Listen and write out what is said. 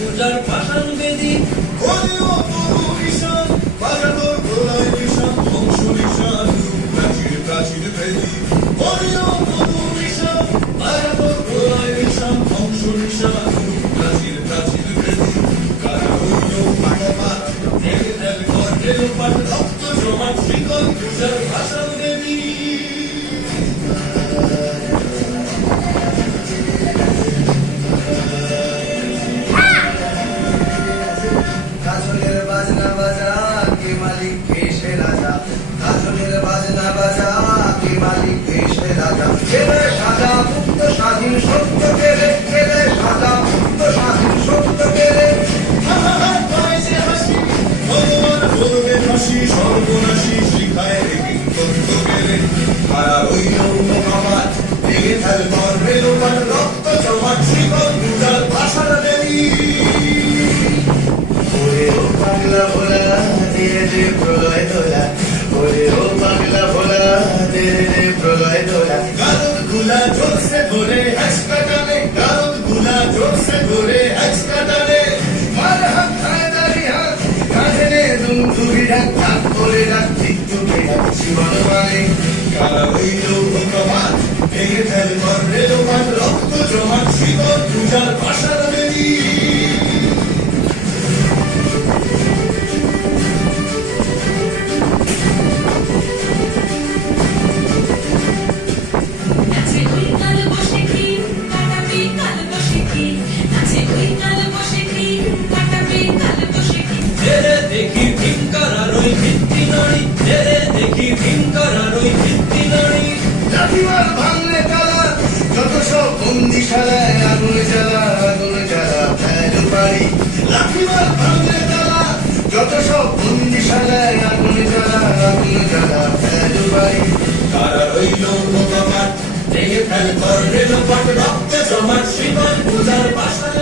পূজার পাষাণ বেদী হলেও তরু ঈশান বাজা তোর গলায় বিষান ধ্বংস নিশান প্রাচীর প্রাচীর ভেদি হলেও তরু ঈশান বাজা তোর গলায় বিষান ধ্বংস নিশান প্রাচীর প্রাচীর ভেদি কারা হইল পাঠপাত ঢেলে ঢেলে ঘর ঢেলো পাঠ রক্ত জমাট শিকল পূজার ভাষাণ দেবী কাজলের বাজনা বাজা কে মালিক কে সে রাজা কাজলের বাজনা বাজা কে মালিক কে সে রাজা ছেলে সাজা মুক্ত স্বাধীন সত্য পেলে ছেলে সাজা মুক্ত স্বাধীন সত্য পেলে ভগবান করবে ফাঁসি সর্বনাশী শিখায় বিক্ষত গেলে কারা হইল মোকামাত ভেঙে ফেল ঘর রেলো পাঠ রক্ত জমাট শিকল পূজার ভাষার দেবী ওরে ও পাগলা ভোলা ধীরে ধীরে প্রলয় দোলা ওরে ও পাগলা ভোলা ধীরে ধীরে প্রলয় দোলা গারদ গুলা জোরসে ধরে হ্যাচকা টানে গারদ গুলা জোরসে ধরে হ্যাচকা টানে মার হাত খায় দাড়ি হাত কাঁধে নে দুমদুবি ডাক ডাক করে ডাক মৃত্যুকে ডাক জীবন মানে কারা হইল মোকামাত ভেঙে ফেল ঘর রেলো পাঠ রক্ত জমাট শিকল পূজার ভাষার দেবী নাচে ওই কাল বসে কি কাটাবে কাল বসে কি নাচে ওই কাল বসে কি কাটাবে কাল বসে কি তেরে দেখি ভিঙ্কার আর ওই ভিত্তি নারী তেরে দেখি ভিঙ্কার আর ওই ভিত্তি নারী লাঠিমার ভাঙলে তালা যত সব বন্দিশালায় আগুন জ্বালা ফেলু পারি লাঠিমার ভাঙলে তালা যত সব বন্দিশালায় আগুন জ্বালা ফেলু পারি কারা হইল মোকামাত ভেঙে ফেল ঘর রেলো পাঠ রক্ত জমাট শিকল পূজার ভাষার